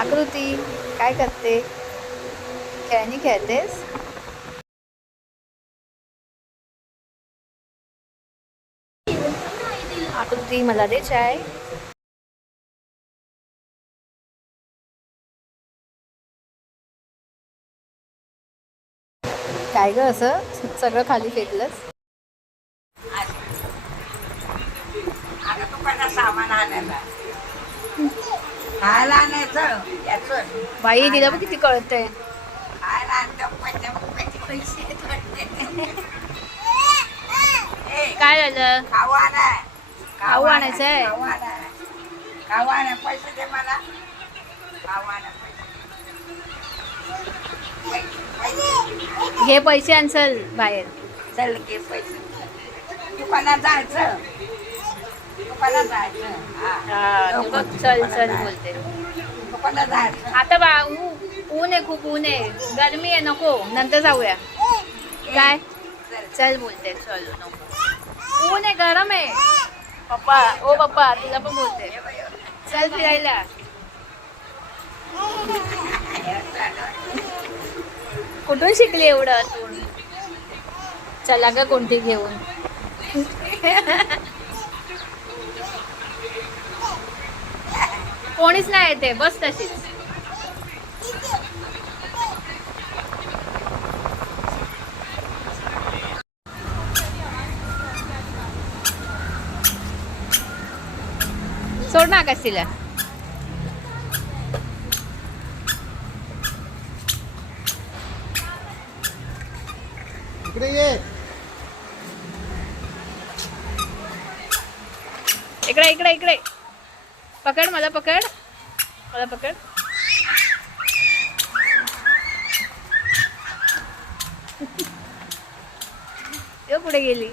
आकृती काय करते? खेळणी खेळतेस? आकृती मला दे चाय. काय ग असं सगळं खाली फेकलंस? आता दुकानात सामान आणायला खायला आणायचं याचं बाई तिला पण किती कळतंय. खायला आणतं पैसे काय झालं? खाऊ आणा खाऊ आणायचंय? खाऊ आणा पैसे दे मला खाऊ आणा पैसे घे पैसे आण चल बाहेर. चल घे पैसे दुकानात जायचं दुकानात जायचं हा, तू बघ, चल चल बोलते. दुकानात जायचं आता बा ऊन आहे, खूप ऊन आहे, गरमी आहे, नको नंतर जाऊया. काय चल बोलते, चल नको, ऊन आहे, गरम आहे. पप्पा ओ पप्पा तुला पण बोलते, चल फिरायला. कुठून शिकली एवढं तू? चला ग कोणती घेऊन. कोणीच नाही येते, बस तशीच. सोड ना आकाश तिला. इकडे ये. इकडे इकडे इकडे पकड, मला पकड, मला पकड. यो कुठे गेली?